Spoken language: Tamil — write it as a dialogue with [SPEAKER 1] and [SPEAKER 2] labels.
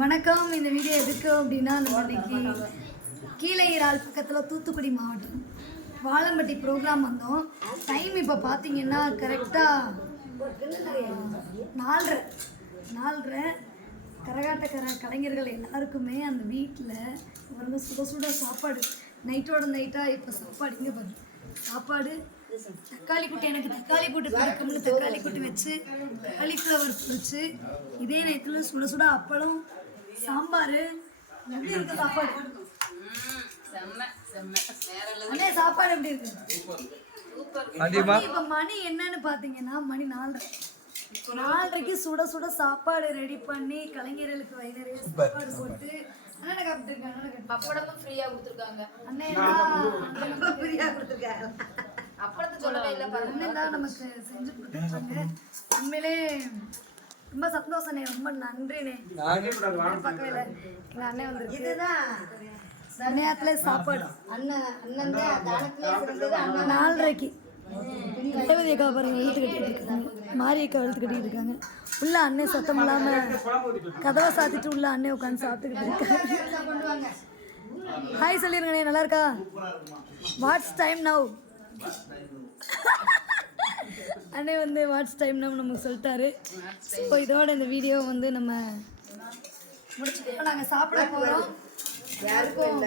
[SPEAKER 1] வணக்கம். இந்த வீடியோ எதுக்கு அப்படின்னா நம்மளுக்கு கீழே கீழையிறால் பக்கத்தில் தூத்துக்குடி மாவட்டம் வாழம்பட்டி ப்ரோக்ராம் வந்தோம். டைம் இப்போ பார்த்தீங்கன்னா கரெக்டாக நாலரை. நாலரை. கரகாட்டக்கார கலைஞர்கள் எல்லாருக்குமே அந்த வீட்டில் வந்து சுட சுட சாப்பாடு. நைட்டோட நைட்டாக இப்போ சாப்பாடு இங்கே பாரு. சாப்பாடு தக்காளி குட்டி எனக்கு தக்காளி கூட்டு பிடிக்கும்னு தக்காளி கூட்டு வச்சு காலிஃப்ளவர் பொரிச்சு இதே நேரத்தில் சுட சுட அப்பளம் சாம்பார் எப்படி இருக்கு சாப்பாடு? அண்ணே சாப்பாடு எப்படி இருக்கு? மணி இப்ப மணி என்னன்னு பாத்தீங்கன்னா மணி நாலரை. நாலரைக்கு சுட சுட சாப்பாடு ரெடி பண்ணி கலைஞர்களுக்கு வயிறு சாப்பாடு போட்டு அண்ணனை காப்பிட்டு அண்ணனை
[SPEAKER 2] பப்படமும் ஃப்ரீயா கொடுத்துருக்காங்க.
[SPEAKER 1] அண்ணே ஃப்ரீயா கொடுத்துருக்காங்க.
[SPEAKER 2] சொல்லவே இல்லை
[SPEAKER 1] நமக்கு செஞ்சு கொடுத்துருக்காங்க உண்மையிலே ரொம்ப சந்தோஷம் அண்ணே ரொம்ப நன்றிண்ணே. பார்க்கவே இல்லை. எங்க அண்ணன் வந்து இதுதான் நேரத்துல சாப்பாடு.
[SPEAKER 2] அண்ணன் அண்ணன் தான் தானத்திலே சிறந்தது அண்ணன்
[SPEAKER 1] நாலரைக்கு. ரேவதி அக்கா பாருங்க இழுத்து கட்டிட்டு இருக்காங்க. மாரி அக்கா இழுத்து கட்டிட்டு இருக்காங்க. உள்ள அண்ணன் சத்தம் இல்லாம கதவை சாத்திட்டு உள்ள அண்ணன் உட்காந்து சாப்பிட்டுக்கிட்டு இருக்காங்க ஹாய் சொல்லிருங்கண்ணே நல்லா இருக்கா? வாட்ஸ் டைம் நவ் அண்ணே வந்து வாட்ஸ் டைம் நவ் நமக்கு சொல்லிட்டாரு. ஸோ இதோட இந்த வீடியோ வந்து நம்ம முடிச்சுட்டு நாங்கள் சாப்பிட போகிறோம் யாருக்கும்